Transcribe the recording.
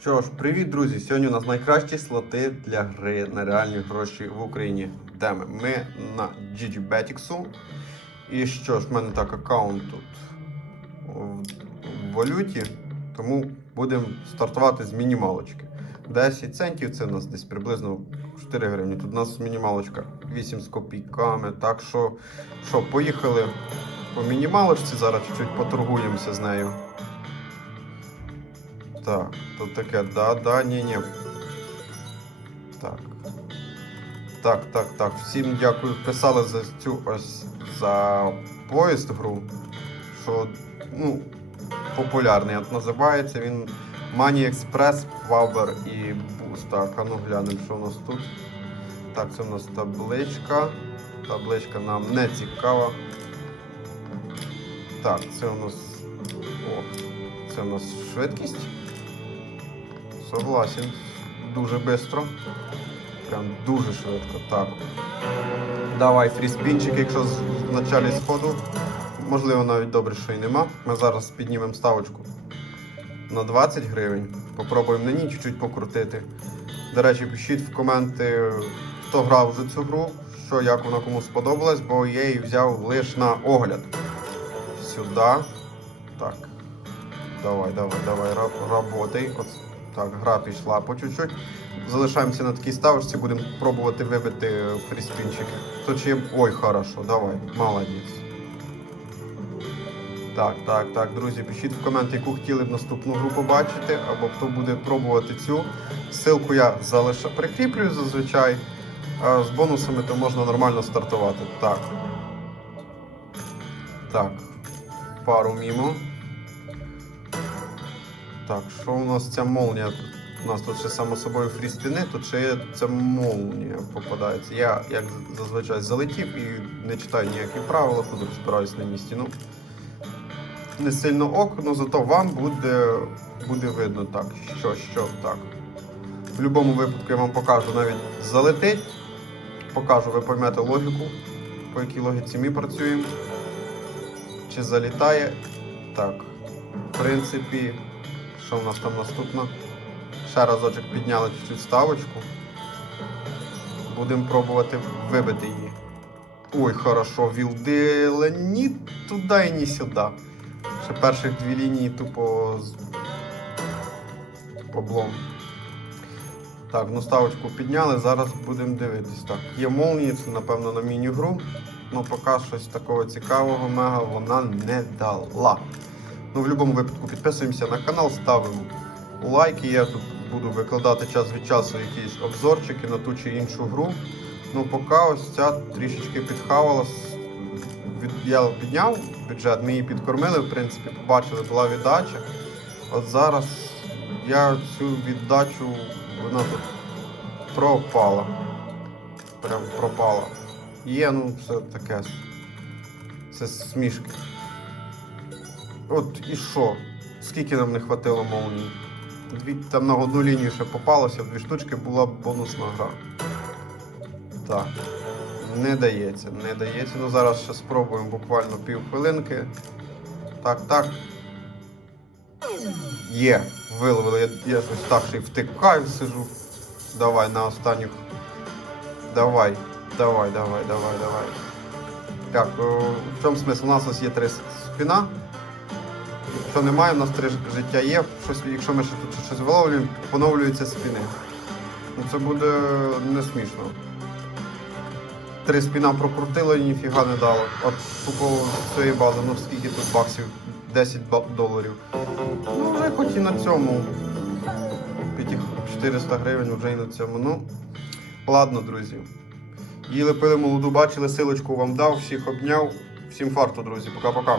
Що ж, привіт, друзі! Сьогодні у нас найкращі слоти для гри на реальні гроші в Україні. Де ми? Ми на GGBetix. І що ж, в мене так аккаунт тут в валюті, тому будемо стартувати з мінімалочки. 10 центів це у нас десь приблизно 4 гривні. Тут у нас мінімалочка 8 з копійками. Так що, що, поїхали по мінімалочці, зараз чуть-чуть поторгуємося з нею. Так, тут таке, да, да, ні, ні. Так. Так, так, так. Всім дякую. Писали за цю ось за поїзд гру. Що, ну, популярний. От називається він Money Express, Power і Boost. Так, а ну глянемо, що у нас тут. Так, це у нас табличка. Табличка нам не цікава. Так, це у нас. О, це у нас швидкість. Согласен. Дуже швидко. Прям дуже швидко. Так. Давай фріспінчик, якщо в началі сходу. Можливо, навіть добре, що і нема. Ми зараз піднімемо ставочку на 20 гривень. Попробуємо на ній чуть-чуть покрутити. До речі, пишіть в коменти, хто грав вже цю гру, що як вона кому сподобалась, бо я її взяв лише на огляд. Сюди. Так. Давай, давай, давай, ра- работай. От, так, гра пішла по чуть-чуть. Залишаємося на такій ставочці, будемо пробувати вибити фріспінчики. Ще є. Ой, хорошо, давай, молодець. Так, так, так, друзі, пишіть в коменти, яку хотіли б наступну гру побачити, або хто буде пробувати цю. Ссылку я залишу, прикріплюю зазвичай. А з бонусами то можна нормально стартувати. Так. Так. Пару мімо. Так, що у нас ця молнія? У нас тут ще само собою фрістини, тут ще є ця молнія попадається. Я, як зазвичай, залетів і не читаю ніякі правила, тут розбираюсь на місці. Ну, не сильно ок, але зато вам буде, буде видно так, що, що так. В будь-якому випадку я вам покажу навіть залетить. Покажу, ви поймете логіку, по якій логіці ми працюємо. Чи залітає? Так. В принципі, що в нас там наступно? Ще разочок підняли чуть-чуть ставочку. Будемо пробувати вибити її. Ой, хорошо, вілдили ні туди і ні сюди. Ще перших дві лінії тупо облом. Так, ну ставочку підняли, зараз будемо дивитись. Так, є молнії, це напевно на міні-гру. Ну поки щось такого цікавого мега вона не дала. Ну, в будь-якому випадку підписуємося на канал, ставимо лайки. Я тут буду викладати час від часу якісь обзорчики на ту чи іншу гру. Ну, поки ось ця трішечки підхавалась. Від, я підняв бюджет, ми її підкормили, в принципі, побачили, була віддача. От зараз я цю віддачу, вона тут пропала. Прям пропала. Є, ну це таке. Це смішки. От і що? Скільки нам не хватило молнії? Дві, там на одну лінію ще попалося, в дві штучки була б бонусна гра. Так. Не дається, не дається. Ну зараз ще спробуємо буквально півхвилинки. Так, так. Є, виловили. Я, я щось так ще й втикаю, сижу. Давай на останню. Давай, давай, давай, давай, давай. Так, о, в чому смисл? У нас ось є три спіна. Якщо немає, у нас три життя є. Щось, якщо ми ще щось виловлюємо, поновлюються спіни. Ну це буде не смішно. Три спіна прокрутило і ніфіга не дало. От тупо цієї бази, ну скільки тут баксів? 10 доларів. Ну вже хоч і на цьому. П'яті- 400 гривень вже і на цьому. Ну, ладно, друзі. Їли пили молоду, бачили, силочку вам дав, всіх обняв. Всім фарту, друзі. Пока-пока.